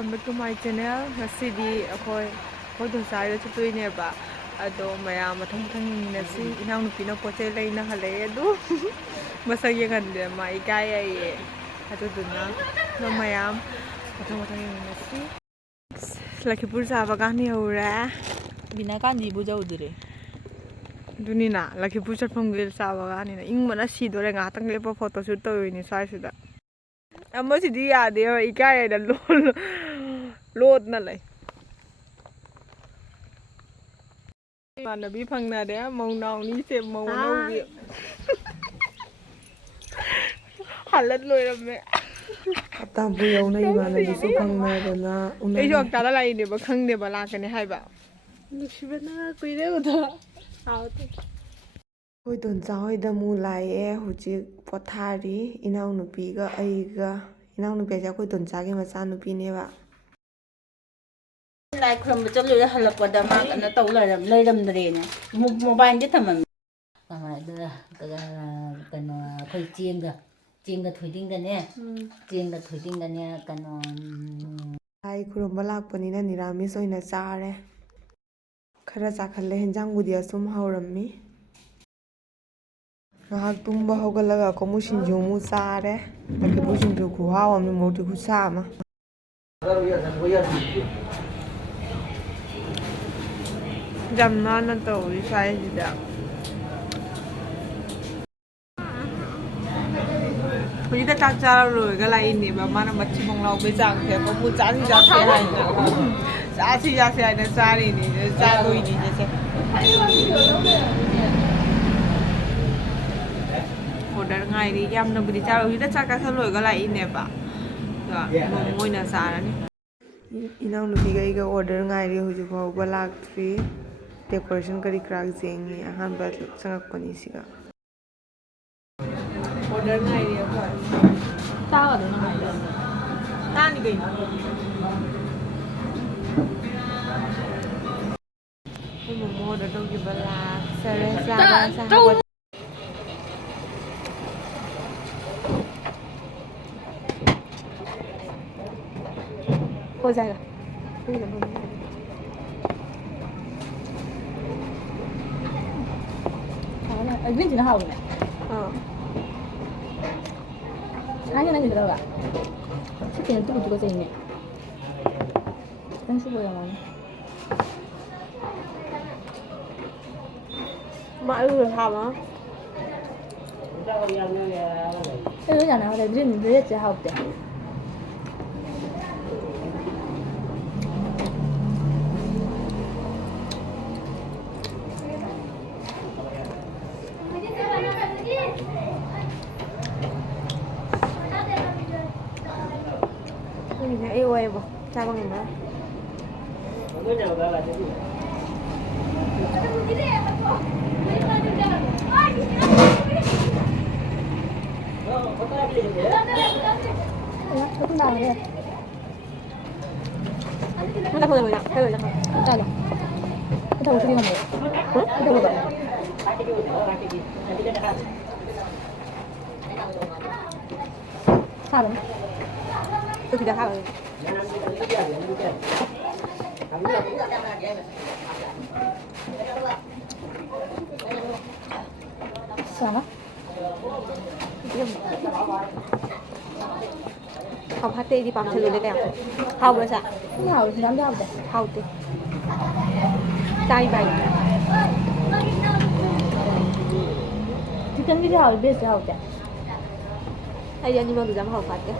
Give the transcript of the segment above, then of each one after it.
welcome back to my channel. Ngasidi akhoi photo sare chutuineba ado mayam mathang nasi inang nupina poche leina hale adu masag yengande ma ikai ai adu duna no mayam mathang nasi Lakhipur saba gani aura bina kandi bu jaudure dunina Lakhipur chatpham gel saba gani na ing mana si dore nga tang lepa photo shoot toini sai suda amasi yade ikai ai da load na lai Manabi phangna de maunau ni se maunau bi halat loirame Tampu yauna imanabi su phangna dana ei jok tala lai ne ba khangde ba la kane hai ba nuksibana kuire uda haute hoi don chahoi da mu lai e huji pothari inau nupi ga aiga inau nupi ja koi don chage macha nupi ne ba lai khram chalo le halapda ma kana tawla leiram drene mobile de thamam kama da kana khoi chenga thoiding da ne chenga thoiding da ne kana ai khurumba lakpanina niramis oina chare khara chakhalle henjang budi asum haurammi ngahak tumba hogalaga komu sinju mu chare Lakhipur sinju khuhaw amni moti khusa ama jamna na to ri sai da Pui da tak cha rồi ga lai ni ba mana machi bong lau be jang the ko mu cha si ja se hai na cha si ja se hai na cha ni ni cha doi ni je se order ngai ri yam na budi cha ri da cha ka sa rồi ga lai ne ba da mo moi na sa ni inau nupi ga iga order ngai ri huju ko balak 3 decoration kari krak jengi ahan ba changak pani siga order ngai ri ko ta ga na mai ta ni gai ko mo da dong ki bala sare sa ba sa cô dài rồi ở bên chỉ nó hầu này hai cái này gì đâu ạ trước tiên tôi có gì nhỉ đang số bao nhiêu mọi người làm á cái đứa nhà nào thì riêng đứa chỉ học đấy Mình yêu em à? Cha con mình đó. cũng đào đây Nó không rồi nào, thay rồi nào. đào này cái đầu tiên là một cái đầu vậy sao đấy Tôi thì đã khác rồi. sao đó Học HT đi bằng thử đấy đẹp. Học rồi sao? không hào thì dám đi học đấy Học thì. Tay bày. thì cần đi học biết học đấy Hay giờ nhưng mà được dám học phạt chứ.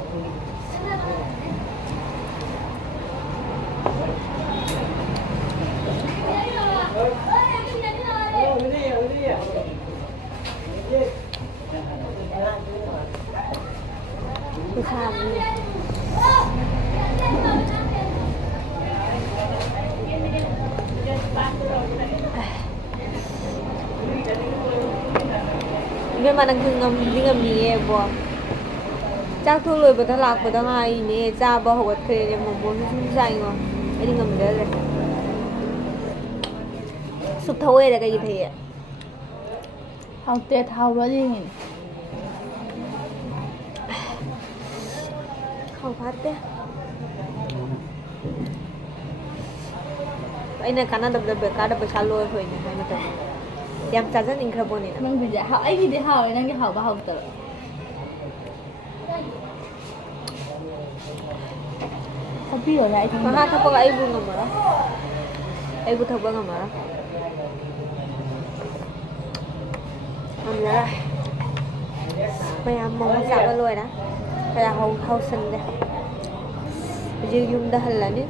Tôi tham đi. Cái mà đang ngâm gì em bo. Chắc thôi rồi bữa lạc bữa ngày nè cha bao học cái này mà muốn dành mà. Cái đi ngâm đấy rồi. Sụp thôi là cái gì thế? học tết học đó gì Không phát đấy. ꯑꯩꯅ ꯀꯥꯟꯅꯗꯕꯗ ꯕꯦꯀꯥꯔꯗ ꯄꯩꯁꯥ ꯂꯣꯏꯈ꯭ꯔꯣꯏꯅꯦ ꯍꯥꯏ ꯃꯇꯝꯗ ꯌꯥꯝ ꯆꯥꯖꯅꯤꯡꯈ꯭ꯔꯕꯣꯅꯦ ꯅꯪꯒꯤꯗꯤ ꯑꯩꯒꯤꯗꯤ ꯍꯥꯎꯋꯦ ꯅꯪꯒꯤ ꯍꯥꯎꯕ ꯍꯥꯎꯇꯕ ꯊꯛꯄꯤꯌꯣꯅꯦ ꯑꯩ ꯃꯈꯥ ꯊꯛꯄꯒ ꯑꯩꯕꯨ ꯉꯝꯃꯔꯣꯏ ꯑꯩꯕꯨ ꯊꯛꯄ ꯉꯝꯃꯔꯣꯏ ꯉꯝꯖꯔꯣꯏ ꯃꯌꯥꯝ ꯃꯣꯃꯣ ꯆꯥꯕ ꯂꯣꯏꯔꯦ ꯀꯌꯥ ꯍꯧꯁꯟꯗꯦ ꯍꯧꯖꯤꯛ ꯌꯨꯝꯗ ꯍꯜꯂꯅꯤ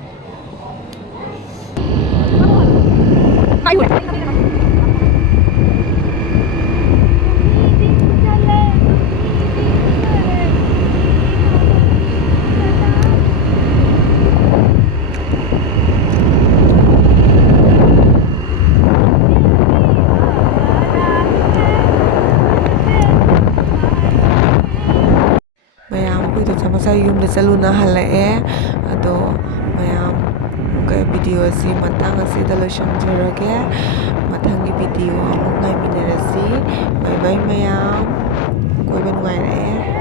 ꯃꯌꯥꯝ ꯑꯩꯈꯣꯏꯗꯣ ꯃꯁꯥꯒꯤ ꯌꯨꯝꯗ ꯆꯠꯂꯨꯅ ꯍꯜꯂꯛꯑꯦ ꯑꯗꯣ ꯃꯌꯥꯝ ꯚꯤꯗꯤꯑꯣ ꯑꯁꯤ ꯃꯇꯥꯡ ꯑꯁꯤꯗ ꯂꯣꯏꯁꯤꯟꯖꯔꯒꯦ ꯃꯊꯪꯒꯤ ꯚꯤꯗꯤꯑꯣ ꯑꯃꯨꯛ ꯉꯥꯏꯃꯤꯟꯅꯔꯁꯤ ꯕꯥꯏ ꯕꯥꯏ ꯃꯌꯥꯝ ꯀꯣꯏꯕ ꯅꯨꯡꯉꯥꯏꯔꯛꯑꯦ